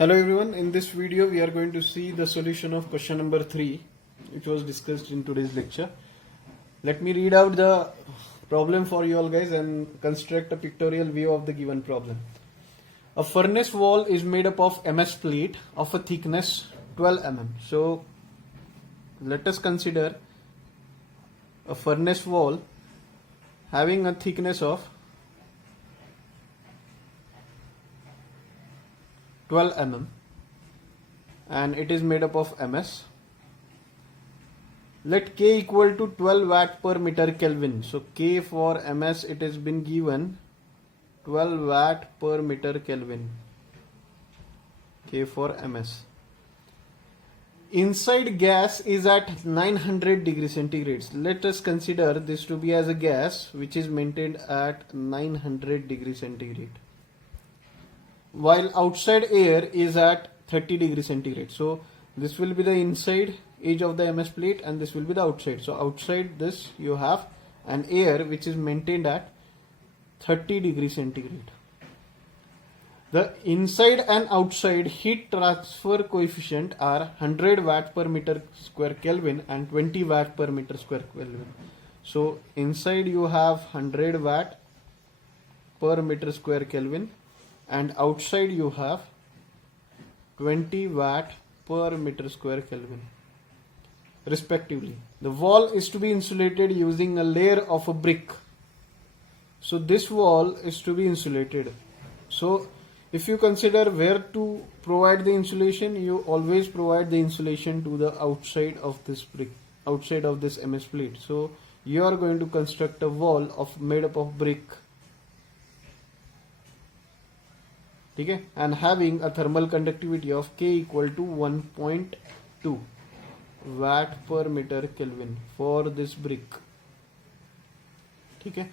Hello everyone, in this video we are going to see the solution of question number 3 which was discussed in today's lecture. Let me read out the problem for you all guys and construct a pictorial view of the given problem. A furnace wall is made up of MS plate of a thickness 12 mm. So let us consider a furnace wall having a thickness of 12 mm and it is made up of MS. Let K equal to 12 watt per meter Kelvin. So K for MS, it has been given 12 watt per meter Kelvin. K for MS. Inside gas is at 900 degrees centigrade. Let us consider this to be as a gas which is maintained at 900 degrees centigrade, while outside air is at 30 degrees centigrade. So this will be the inside edge of the MS plate and this will be the outside. So outside this you have an air which is maintained at 30 degrees centigrade. The inside and outside heat transfer coefficient are 100 watt per meter square Kelvin and 20 watt per meter square Kelvin. So inside you have 100 watt per meter square Kelvin and outside you have 20 watt per meter square Kelvin respectively. The wall is to be insulated using a layer of a brick. So this wall is to be insulated. So if you consider where to provide the insulation, you always provide the insulation to the outside of this brick, outside of this MS plate. So you are going to construct a wall made up of brick, okay, and having a thermal conductivity of K equal to 1.2 watt per meter Kelvin for this brick. Okay.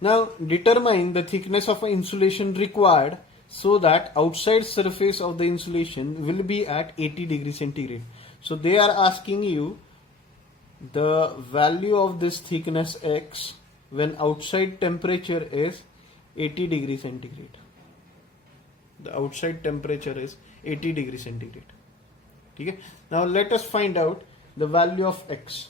Now determine the thickness of insulation required so that outside surface of the insulation will be at 80 degrees centigrade. So they are asking you the value of this thickness X when outside temperature is 80 degrees centigrade. The outside temperature is 80 degrees centigrade. Okay. Now let us find out the value of X.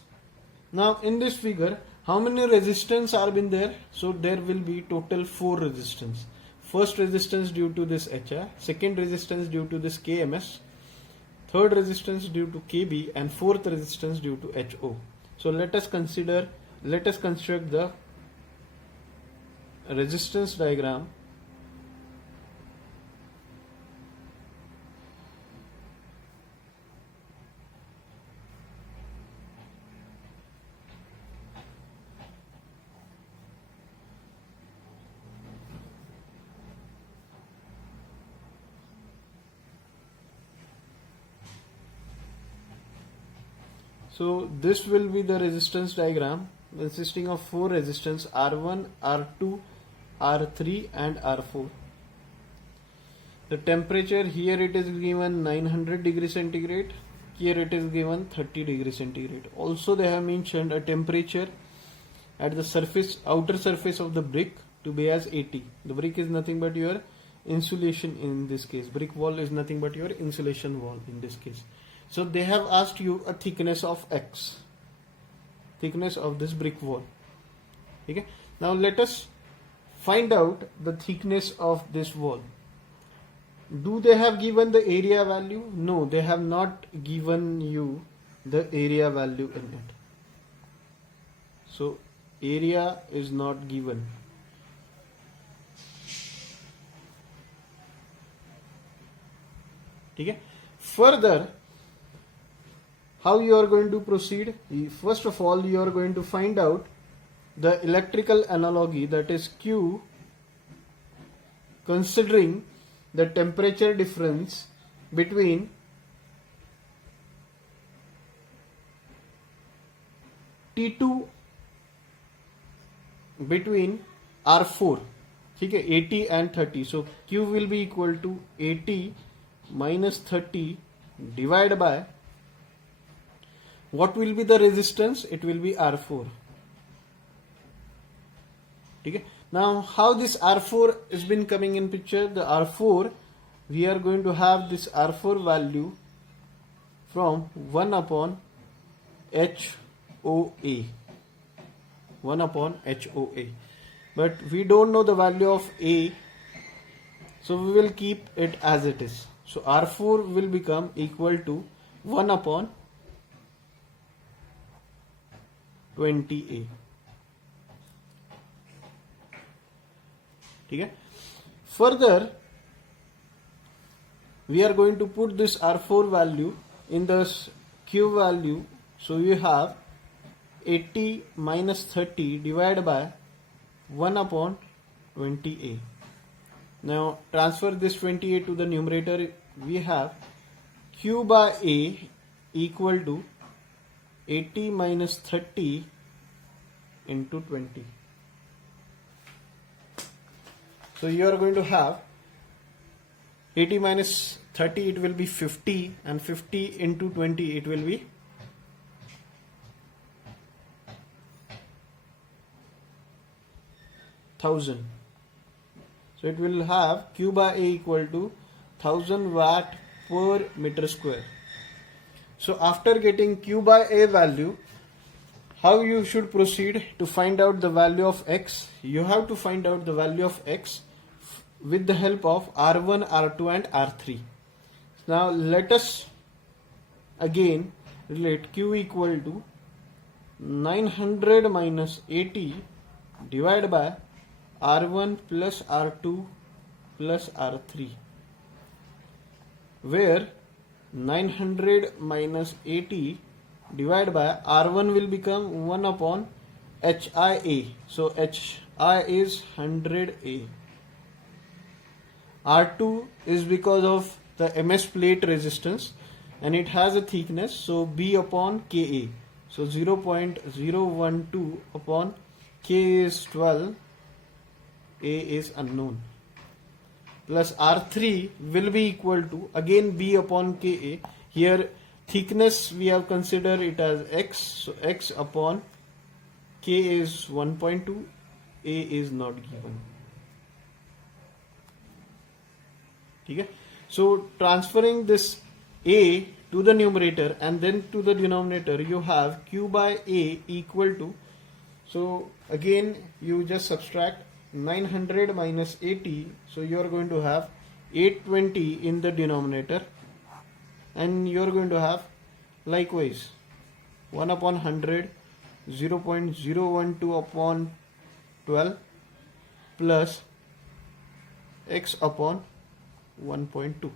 Now in this figure, how many resistance are been there? So there will be total 4 resistance. First resistance due to this HI, second resistance due to this KMS, third resistance due to KB, and fourth resistance due to HO. So let us construct the resistance diagram . So this will be the resistance diagram consisting of 4 resistance R1, R2, R3 and R4. The temperature here it is given 900 degrees centigrade, here it is given 30 degrees centigrade. Also they have mentioned a temperature at the surface, outer surface of the brick to be as 80. The brick is nothing but your insulation in this case. Brick wall is nothing but your insulation wall in this case. So they have asked you a thickness of X, thickness of this brick wall. Okay. Now let us find out the thickness of this wall. Do they have given the area value? No, they have not given you the area value in it. So area is not given. Okay. Further, how you are going to proceed? First of all, you are going to find out the electrical analogy, that is Q, considering the temperature difference between T2 between R4, okay, 80 and 30. So Q will be equal to 80 minus 30 divided by what will be the resistance? It will be R4. Okay. Now how this R4 has been coming in picture? The R4 we are going to have this R4 value from 1 upon HOA. 1 upon HOA. But we don't know the value of A, so we will keep it as it is. So R4 will become equal to 1 upon 20A. Okay? Further, we are going to put this R4 value in the Q value. So you have 80 minus 30 divided by 1 upon 20A. Now transfer this 20A to the numerator. We have Q by A equal to 80 minus 30 into 20. So you are going to have 80 minus 30, it will be 50, and 50 into 20, it will be 1000. So it will have Q by A equal to 1000 watt per meter square. So after getting Q by A value, how you should proceed to find out the value of X? You have to find out the value of X with the help of R1, R2 and R3. Now let us again relate Q equal to 900 minus 80 divided by R1 plus R2 plus R3, where 900 minus 80 divided by R1 will become 1 upon HIA. So HI is 100A. R2 is because of the MS plate resistance and it has a thickness, so B upon Ka. So 0.012 upon K is 12, A is unknown, plus R3 will be equal to again B upon Ka. Here thickness we have considered it as X, so X upon K is 1.2, A is not given. Okay? So transferring this A to the numerator and then to the denominator, you have Q by A equal to, so again you just subtract 900 minus 80, so you are going to have 820 in the denominator, and you are going to have likewise 1 upon 100, 0.012 upon 12 plus X upon 1.2.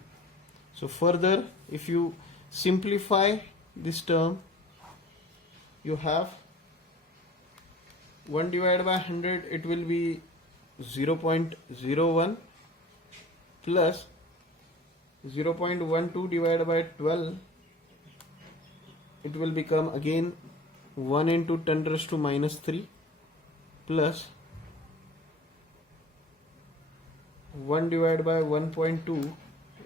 So further, if you simplify this term, you have 1 divided by 100, it will be 0.01 plus 0.12 divided by 12, it will become again 1 into 10 raised to minus 3 plus 1 divided by 1.2,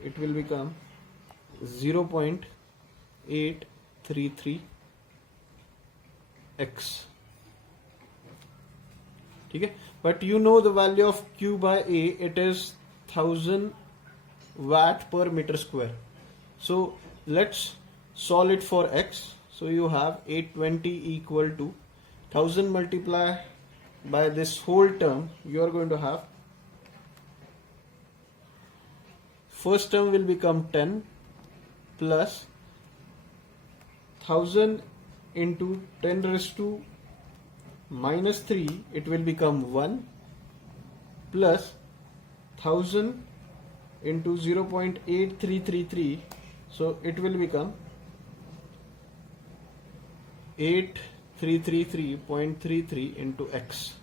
it will become 0.833 x. Okay? But you know the value of Q by A, it is 1000 watt per meter square. So let's solve it for X. So you have 820 equal to 1000 multiplied by this whole term, you are going to have, first term will become 10 plus 1000 into 10 raised to minus 3, it will become 1 plus 1000 into 0.8333, so it will become 8333.33 into X.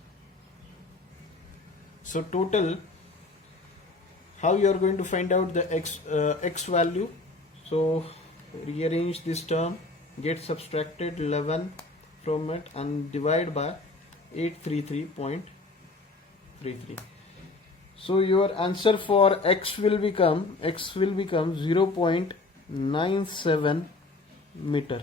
So total, how you are going to find out the X value? So rearrange this term, get subtracted 11 from it and divide by 833.33. So your answer for X will become 0.97 meter.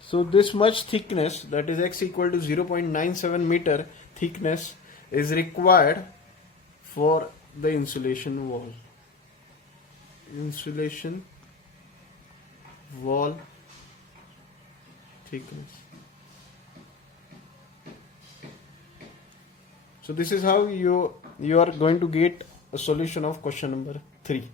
So this much thickness, that is X equal to 0.97 meter thickness, is required for the insulation wall. Insulation wall thickness. So this is how you are going to get a solution of question number 3.